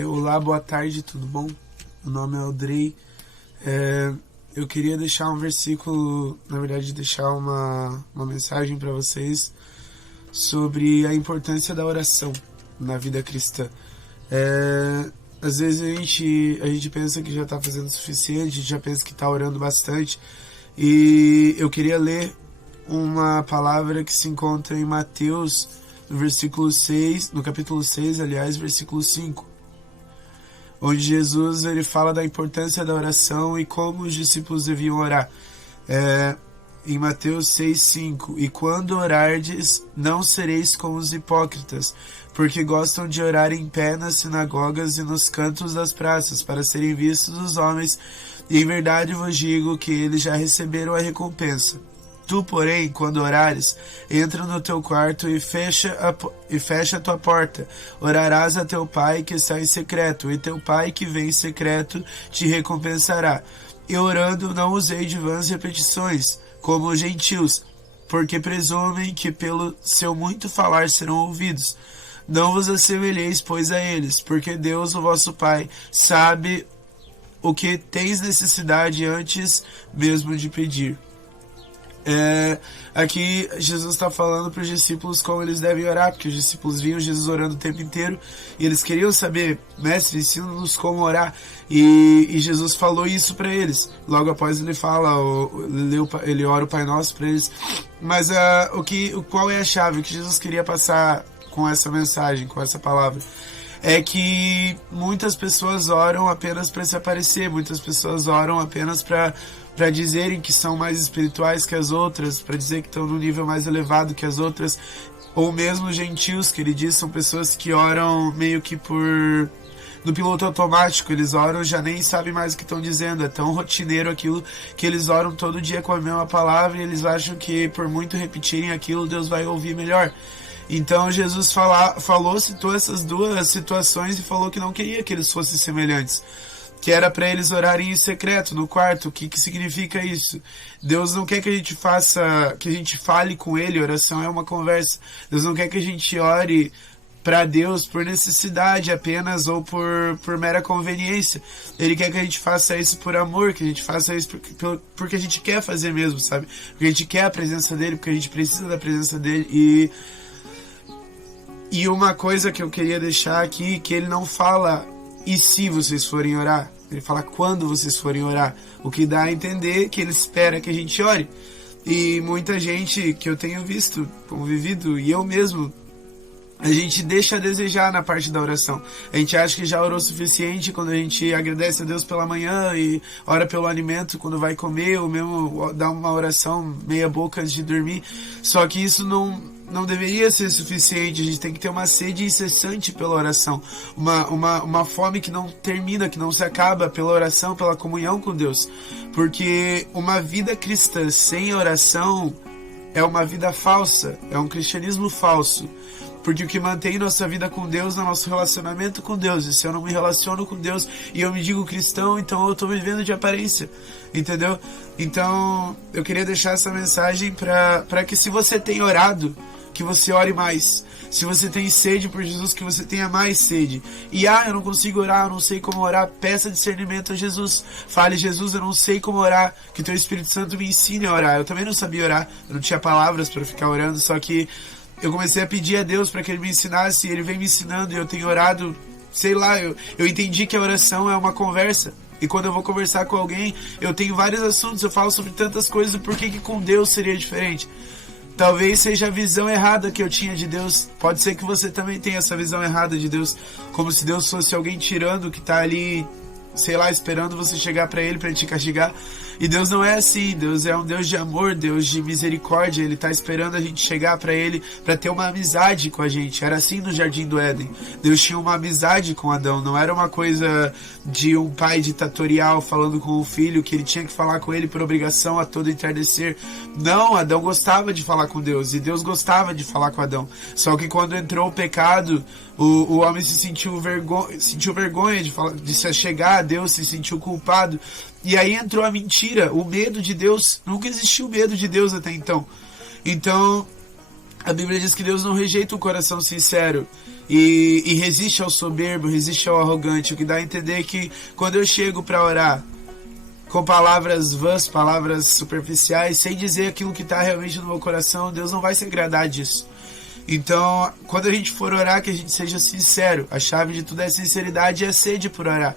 Olá, boa tarde, tudo bom? Meu nome é Aldrey. Eu queria deixar um versículo, na verdade, deixar uma mensagem para vocês sobre a importância da oração na vida cristã. Às vezes a gente pensa que já está fazendo o suficiente, a gente já pensa que está orando bastante, e eu queria ler uma palavra que se encontra em Mateus, no versículo 6, no capítulo 6, aliás, versículo 5. Onde Jesus ele fala da importância da oração e como os discípulos deviam orar. Em Mateus 6,5: E quando orardes, não sereis como os hipócritas, porque gostam de orar em pé nas sinagogas e nos cantos das praças, para serem vistos dos homens, e em verdade vos digo que eles já receberam a recompensa. Tu, porém, quando orares, entra no teu quarto e fecha a tua porta. Orarás a teu pai que está em secreto, e teu pai que vem em secreto te recompensará. E orando não usei de vãs repetições, como os gentios, porque presumem que pelo seu muito falar serão ouvidos. Não vos assemelheis, pois, a eles, porque Deus, o vosso Pai, sabe o que tens necessidade antes mesmo de pedir. Aqui Jesus está falando para os discípulos como eles devem orar, porque os discípulos viam Jesus orando o tempo inteiro e eles queriam saber: mestre, ensina-nos como orar. E Jesus falou isso para eles. Logo após ele fala, ele ora o Pai Nosso para eles. Mas qual é a chave? O que Jesus queria passar com essa mensagem, com essa palavra? É que muitas pessoas oram apenas para se aparecer, muitas pessoas oram apenas para dizerem que são mais espirituais que as outras, para dizer que estão no nível mais elevado que as outras, ou mesmo gentios, que ele diz, são pessoas que oram meio que no piloto automático, eles oram, já nem sabem mais o que estão dizendo, é tão rotineiro aquilo que eles oram todo dia com a mesma palavra e eles acham que por muito repetirem aquilo, Deus vai ouvir melhor. Então Jesus citou essas duas situações e falou que não queria que eles fossem semelhantes, que era para eles orarem em secreto, no quarto. O que significa isso? Deus não quer que a gente que a gente fale com Ele, oração é uma conversa. Deus não quer que a gente ore para Deus por necessidade apenas ou por mera conveniência. Ele quer que a gente faça isso por amor, que a gente faça isso porque a gente quer fazer mesmo, sabe? Porque a gente quer a presença dEle, porque a gente precisa da presença dEle. E uma coisa que eu queria deixar aqui, que ele não fala e se vocês forem orar, ele fala quando vocês forem orar, o que dá a entender que ele espera que a gente ore. E muita gente que eu tenho visto, convivido, e eu mesmo, a gente deixa a desejar na parte da oração. A gente acha que já orou o suficiente quando a gente agradece a Deus pela manhã e ora pelo alimento quando vai comer, ou mesmo dá uma oração meia boca antes de dormir. Só que isso não deveria ser suficiente. A gente tem que ter uma sede incessante pela oração, uma fome que não termina, que não se acaba pela oração, pela comunhão com Deus, porque uma vida cristã sem oração é uma vida falsa, é um cristianismo falso, porque o que mantém nossa vida com Deus é o nosso relacionamento com Deus. E se eu não me relaciono com Deus e eu me digo cristão, então eu estou vivendo de aparência, entendeu? Então eu queria deixar essa mensagem para que, se você tem orado, que você ore mais. Se você tem sede por Jesus, que você tenha mais sede. E eu não consigo orar, eu não sei como orar, peça discernimento a Jesus. Fale: Jesus, eu não sei como orar, que teu Espírito Santo me ensine a orar. Eu também não sabia orar, eu não tinha palavras para ficar orando, só que eu comecei a pedir a Deus para que Ele me ensinasse, e Ele vem me ensinando, e eu tenho orado, sei lá, eu entendi que a oração é uma conversa. E quando eu vou conversar com alguém, eu tenho vários assuntos, eu falo sobre tantas coisas, por que com Deus seria diferente? Talvez seja a visão errada que eu tinha de Deus. Pode ser que você também tenha essa visão errada de Deus, como se Deus fosse alguém tirando que está ali, sei lá, esperando você chegar para Ele te castigar. E Deus não é assim. Deus é um Deus de amor, Deus de misericórdia. Ele está esperando a gente chegar para Ele, para ter uma amizade com a gente. Era assim no Jardim do Éden. Deus tinha uma amizade com Adão. Não era uma coisa de um pai ditatorial falando com o filho, que ele tinha que falar com ele por obrigação a todo entardecer. Não, Adão gostava de falar com Deus, e Deus gostava de falar com Adão. Só que quando entrou o pecado, o homem sentiu vergonha de se chegar a Deus, se sentiu culpado. E aí entrou a mentira, o medo de Deus. Nunca existiu medo de Deus até então. Então, a Bíblia diz que Deus não rejeita um coração sincero. e resiste ao soberbo, resiste ao arrogante. O que dá a entender que quando eu chego para orar com palavras vãs, palavras superficiais, sem dizer aquilo que está realmente no meu coração, Deus não vai se agradar disso. Então, quando a gente for orar, que a gente seja sincero. A chave de tudo é a sinceridade e a sede por orar.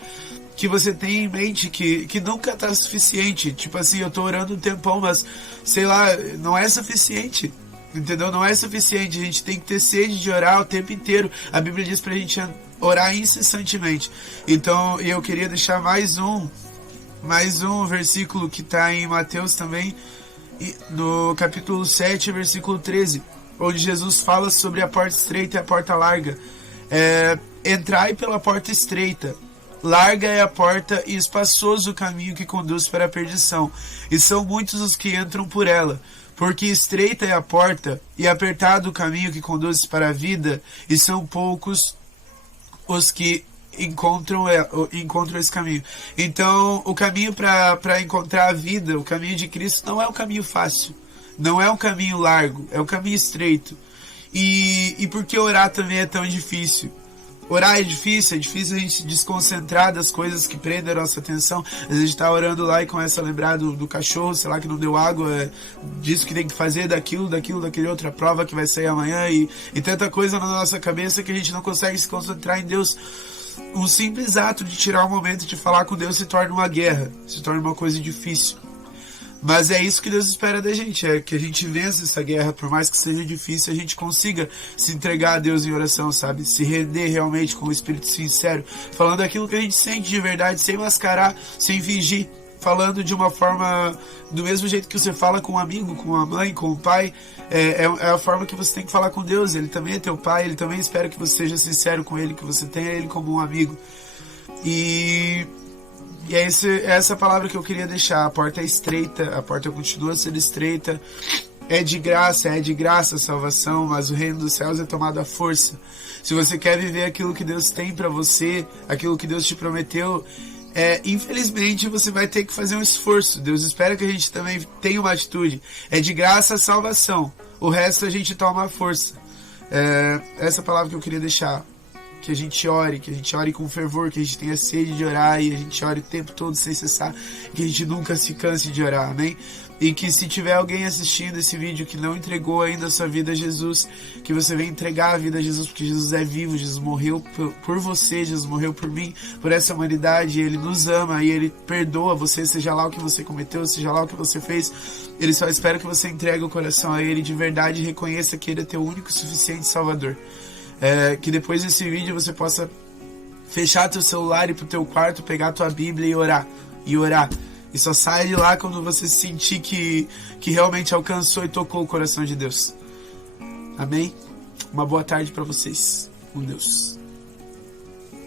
Que você tenha em mente que nunca está suficiente. Tipo assim, eu tô orando um tempão, mas, sei lá, não é suficiente. Entendeu? Não é suficiente. A gente tem que ter sede de orar o tempo inteiro. A Bíblia diz pra gente orar incessantemente. Então, eu queria deixar mais um versículo que está em Mateus também, no capítulo 7, versículo 13, onde Jesus fala sobre a porta estreita e a porta larga. Entrai pela porta estreita, larga é a porta e espaçoso o caminho que conduz para a perdição, e são muitos os que entram por ela. Porque estreita é a porta e apertado o caminho que conduz para a vida, e são poucos os que encontram esse caminho. Então, o caminho para encontrar a vida, o caminho de Cristo, não é um caminho fácil, não é um caminho largo, é um caminho estreito. E por que orar também é tão difícil? Orar é difícil a gente se desconcentrar das coisas que prendem a nossa atenção. Às vezes a gente tá orando lá e começa a lembrar do cachorro, sei lá, que não deu água, disso que tem que fazer, daquele outra prova que vai sair amanhã, e tanta coisa na nossa cabeça que a gente não consegue se concentrar em Deus. Um simples ato de tirar um momento de falar com Deus se torna uma guerra, se torna uma coisa difícil. Mas é isso que Deus espera da gente, é que a gente vença essa guerra, por mais que seja difícil, a gente consiga se entregar a Deus em oração, sabe? Se render realmente com o espírito sincero, falando aquilo que a gente sente de verdade, sem mascarar, sem fingir, falando de uma forma, do mesmo jeito que você fala com um amigo, com a mãe, com o pai, é a forma que você tem que falar com Deus. Ele também é teu pai, ele também espera que você seja sincero com ele, que você tenha ele como um amigo. E é essa palavra que eu queria deixar. A porta é estreita, a porta continua sendo estreita, é de graça a salvação, mas o reino dos céus é tomado à força. Se você quer viver aquilo que Deus tem pra você, aquilo que Deus te prometeu, infelizmente você vai ter que fazer um esforço. Deus espera que a gente também tenha uma atitude. É de graça a salvação, o resto a gente toma à força. Essa palavra que eu queria deixar. Que a gente ore com fervor, que a gente tenha sede de orar, e a gente ore o tempo todo sem cessar, que a gente nunca se canse de orar, amém? E que se tiver alguém assistindo esse vídeo que não entregou ainda a sua vida a Jesus, que você venha entregar a vida a Jesus, porque Jesus é vivo, Jesus morreu por você, Jesus morreu por mim, por essa humanidade, Ele nos ama e Ele perdoa você, seja lá o que você cometeu, seja lá o que você fez. Ele só espera que você entregue o coração a Ele de verdade e reconheça que Ele é teu único e suficiente Salvador. Que depois desse vídeo você possa fechar teu celular e ir pro teu quarto, pegar tua Bíblia e orar. E só sai de lá quando você sentir que realmente alcançou e tocou o coração de Deus. Amém? Uma boa tarde para vocês. Com Deus.